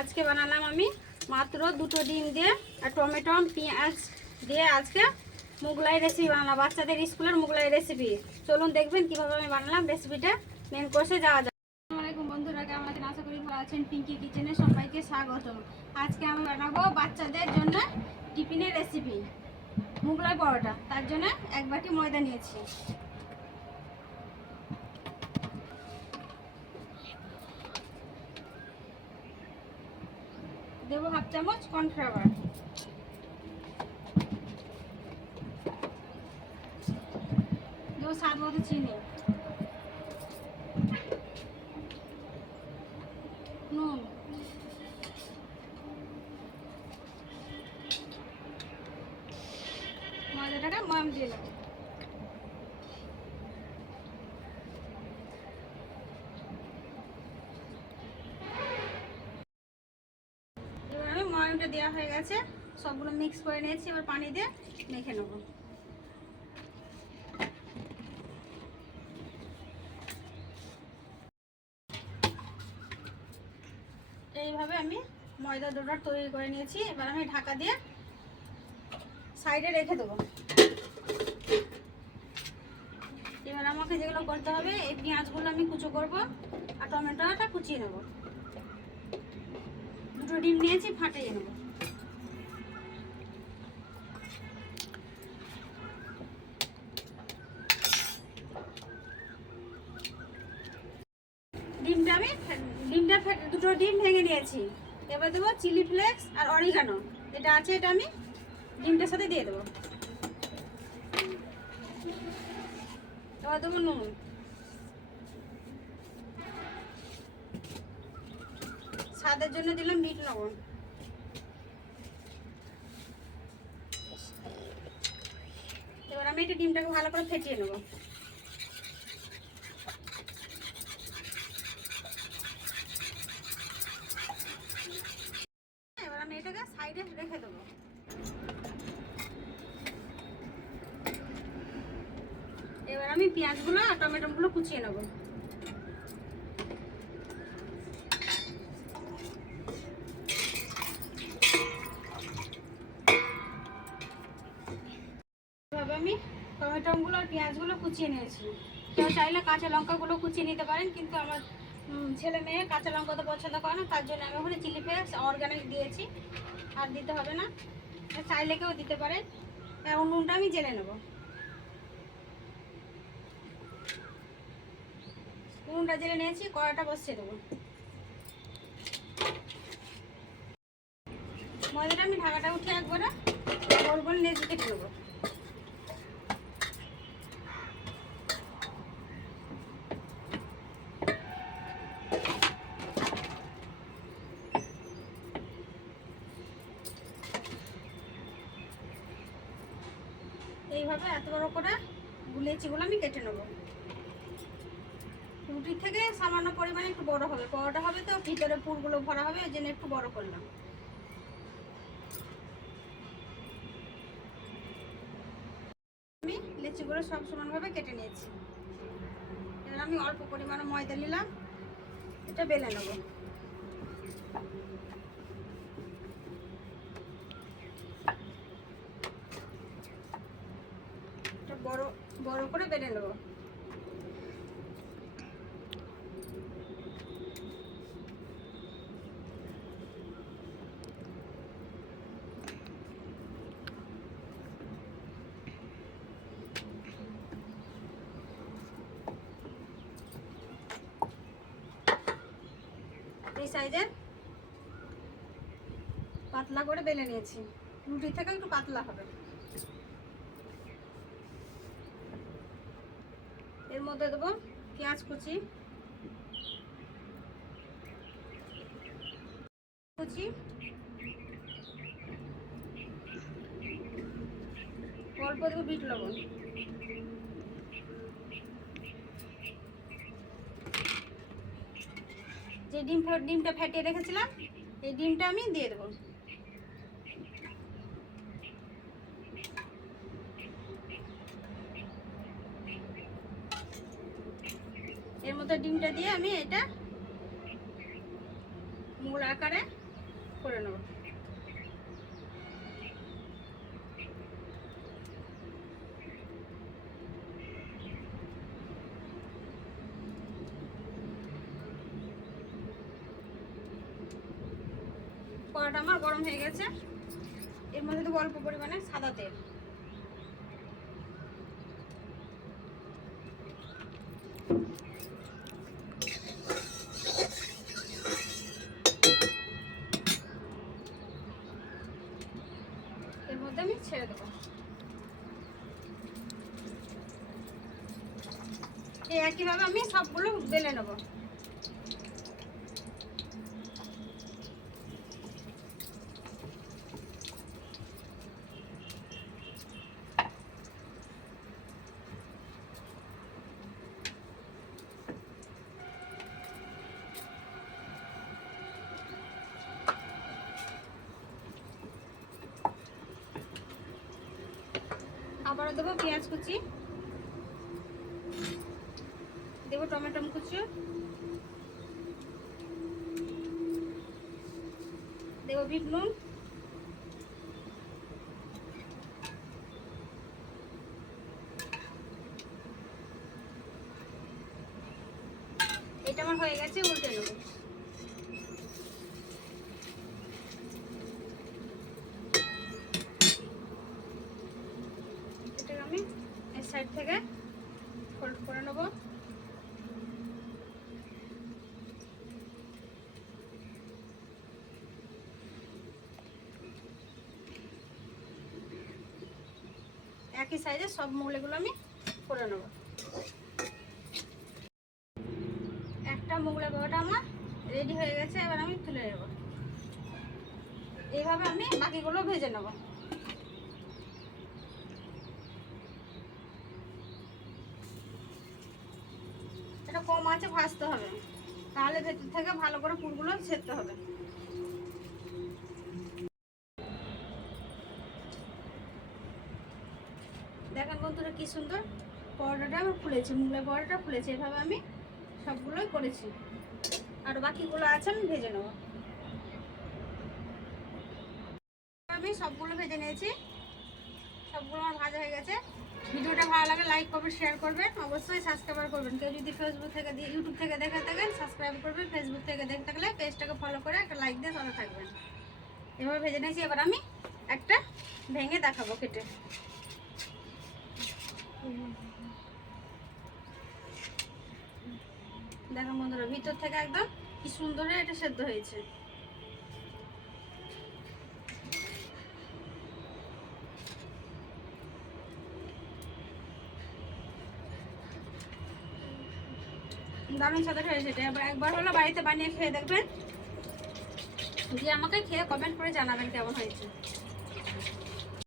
আজকে বানালাম আমি মাত্র 2টো ডিম দিয়ে আর টমেটো পেঁয়াজ দিয়ে আজকে মুগলাই রেসিপি বানালাম, বাচ্চাদের স্কুলের মুগলাই রেসিপি। চলুন দেখবেন কিভাবে আমি বানালাম রেসিপিটা। মেন কোর্সে যাওয়া যাক। আসসালামু আলাইকুম বন্ধুরা, কেমন আছেন? আশা করি ভালো আছেন। পিঙ্কি কিচেনে সবাইকে স্বাগত। আজকে আমি বানাবো বাচ্চাদের জন্য টিফিনের রেসিপি মুগলাই পরোটা। তার জন্য 1 বাটি ময়দা নিয়েছি। দেবো 1/2 চামচ কর্নফ্লাওয়ার, দেবো স্বাদ মতো চিনি, নুন, ময়দাটাকে ময়াম দিয়ে নেবো। এবার আমি ময়ামটা দেওয়া হয়ে গেছে, সবগুলো মিক্স করে নিয়েছি। এবার পানি দিয়ে মেখে নেব। এইভাবে আমি ময়দা ডোটা তৈরি করে নিয়েছি। এবার আমি ঢাকা দিয়ে সাইডে রেখে দেবো। এবার আমাকে যেগুলো করতে হবে, এই পেঁয়াজগুলো আমি কুচো করব আর টমেটোটা কুচিয়ে নেব। 2টো ডিম নিয়েছি, ফাটিয়ে নেব। ডিমটা 2টো ডিম ভেঙে নিয়েছি। এবার দেবো চিলি ফ্লেক্স আর অরিগানো, এটা আছে, এটা আমি ডিমটার সাথে দিয়ে দেবো। এবার দেবো নুন, স্বাদের জন্য দিলাম বিট লবণ। এবার আমি এটা ডিমটাকে ভালো করে ফেটিয়ে নেব। এবার আমি এটাকে সাইডে রেখে দেবো। এবার আমি পেঁয়াজগুলো আর টমেটোগুলো কুচিয়ে নেব। এভাবে আমি টমেটোগুলো আর পেঁয়াজগুলো কুচিয়ে নিয়েছি। কেউ চাইলে কাঁচা লঙ্কাগুলো কুচিয়ে নিতে পারেন, কিন্তু আমার ছেলে মেয়ে কাঁচা লঙ্কা তো পছন্দ করে না, তার জন্য আমি ওখানে চিলি ফ্লেক্স অর্গানিক দিয়েছি, আর দিতে হবে না। চাইলে কেউ দিতে পারেন। এবং নুনটা আমি জেনে নেব। নুনটা জেনে নিয়েছি, কড়াটা বসিয়ে দেবো। ময়দাটা আমি ঢাকাটা উঠে একবারে গোল গোল লেচি কেটে নেবো। এইভাবে এত বড় করে লেচিগুলো আমি কেটে নেবো। রুটির থেকে সামান্য পরিমাণে একটু বড় হবে, পরোটা হবে তো ভিতরে পুরগুলো ভরা হবে, ওই জন্য একটু বড় করলাম। আমি লেচিগুলো সব সমানভাবে কেটে নিয়েছি। এবার আমি অল্প পরিমাণে ময়দা নিলাম, এটা বেলে নেব। এটা বড় বড় করে বেলে নেব। এই সাইজের পাতলা করে বেলে নিয়েছি, রুটি থেকে একটু পাতলা হবে। এর মধ্যে দেবো পেঁয়াজ কুচি, অল্প দেবো বিট লবণ, যে ডিমটা ফেটিয়ে রেখেছিলাম এই ডিমটা আমি দিয়ে দেবো। এর মধ্যে ডিমটা দিয়ে আমি এটা মূল আকারে করে নেব। কড়াটা আমার গরম হয়ে গেছে, এর মধ্যে দেবো অল্প পরিমাণে সাদা তেল। এর মধ্যে আমি ছেড়ে দেবো। এই একইভাবে আমি সবগুলো বেলে নেব। আবারও দেবো পেঁয়াজ কুচি, দেবো টমেটো কুচি, দেবো বিট নুন, এটা আমার হয়ে গেছে, উল্টে নেব। এটাকে আমি এই সাইড থেকে ফোল্ড করে নেব। একই সাইজে সব মুগলাগুলো আমি করে নেব। একটা মুগলা বড়াটা আমার রেডি হয়ে গেছে, এবার আমি তুলে নেব। এইভাবে আমি বাকিগুলো ভেজে নেব। এটা কম আঁচে ভাজতে হবে, তাহলে ভেতর থেকে ভালো করে পুরগুলো ছেড়তে হবে। দেখেন বন্ধুরা কি সুন্দর পরোটাটা আমার ফুলেছে, মুগলাই পরোটাটা ফুলেছে। এভাবে আমি সবগুলোই করেছি, আর বাকিগুলো আছে আমি ভেজে নেব। আমি সবগুলো ভেজে নিয়েছি, সবগুলো আমার ভাজা হয়ে গেছে। ভিডিওটা ভালো লাগে লাইক করবেন, শেয়ার করবেন, অবশ্যই সাবস্ক্রাইব করবেন। কেউ যদি ফেসবুক থেকে ইউটিউব থেকে দেখে থাকেন সাবস্ক্রাইব করবেন, ফেসবুক থেকে দেখে থাকলে পেজটাকে ফলো করে একটা লাইক দিয়ে সাথে থাকবেন। এভাবে ভেজে নিয়েছি, এবার আমি একটা ভেঙে দেখাবো কেটে। দেখো বন্ধুরা ভিতর থেকে একদম কি সুন্দর এটা সেদ্ধ হয়েছে। দারুণ সাথে হয়েছে এটা। এবার একবার হলো বাড়িতে বানিয়ে খেয়ে দেখবেন, দিয়ে আমাকে খেয়ে কমেন্ট করে জানাবেন কেমন হয়েছে।